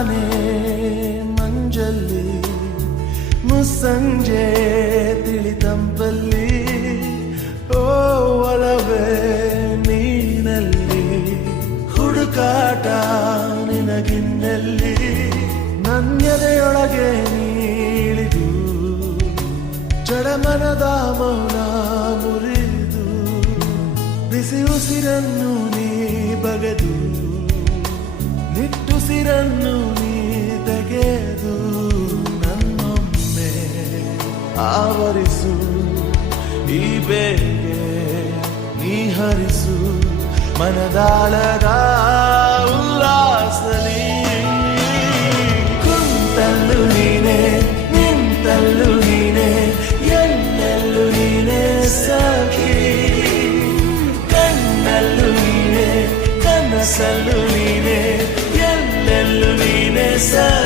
ತಾನೇ ಮಂಜಲ್ಲಿ ಮುಸ್ಸಂಜೆ ತಿಳಿತಂಪಲ್ಲಿ ಓ ಒಲವೇ ನೀನಲ್ಲಿ ಹುಡುಕಾಟ ನಿನಗಿನ್ನಲ್ಲಿ ನನ್ಯದೆಯೊಳಗೆ ನೀಳಿದು ಜಡಮನದ ಮೌನ ಮುರಿದು ಬಿಸಿ ಉಸಿರನ್ನು ನೀ ಬಗೆದು ನಿಟ್ಟುಸಿರನ್ನು ನೀ ತೆಗೆದು ನನ್ನೊಮ್ಮೆ ಆವರಿಸು ಈ ಬೇಗೆ ನೀ ಹರಿಸು ಮನದಾಳದ ಉಲ್ಲಾಸಲಿ ಕುಂತಲ್ಲು ನೀನೆ ನಿಂತಲ್ಲು ನೀನೆ ಎಲ್ಲೆಲ್ಲೂ ನೀನೆ ಸಖಿ ಕಣ್ಣಲ್ಲೂ ನೀನೆ ಕನಸಲ್ಲೂ ನೀನೆ ಎಲ್ಲೆಲ್ಲೂ ನೀನೆ ಸಖಿ